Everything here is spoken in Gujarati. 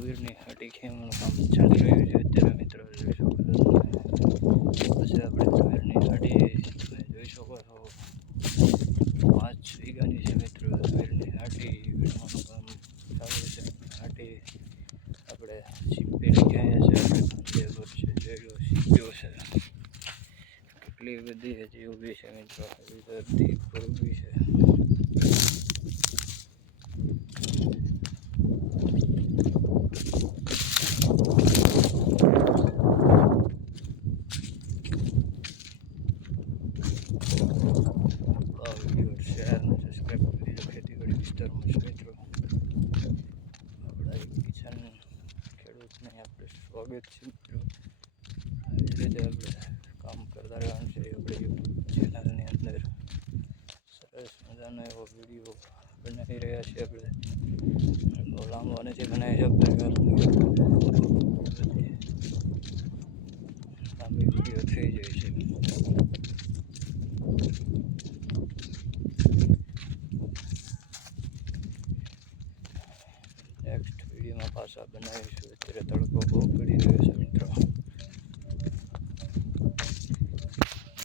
તુવેરની હાટી ખેવાનું કામ ચાલી રહ્યું છે. અત્યારે મિત્રો જોઈ શકો છો પછી આપણે તુવેરની હાટી તમે જોઈ શકો છો. પાંચ વીઘાની છે મિત્રો તુવેરની હાટી વીણવાનું કામ ચાલુ છે. હાટી આપણે સીપેલી ગયા છે? આપણે છે જોયેલો સીપ્યો છે. કેટલી બધી હજી ઊભી છે મિત્રો. હજી તો અડધી ઉપર ઊભી છે આ વીડિયો શેર અને સબસ્ક્રાઈબ કરી દીધો ખેતીવાડી વિસ્તારમાં મિત્રો આપણા એક કિસાન ખેડૂતને આપણે સ્વાગત છે મિત્રો આવી રીતે આપણે કામ કરતા રહેવાનું છે આપણે યુટ્યુબ ચેનલની અંદર સરસ મજાનો એવો વીડિયો બનાવી રહ્યા છીએ આપણે બહુ લાંબો નથી બનાવી શકતા લાંબી વીડિયો થઈ જાય છે વિડીયોમાં પાછા બનાવીશું અત્યારે તડકો બહુ પડી રહ્યો છે.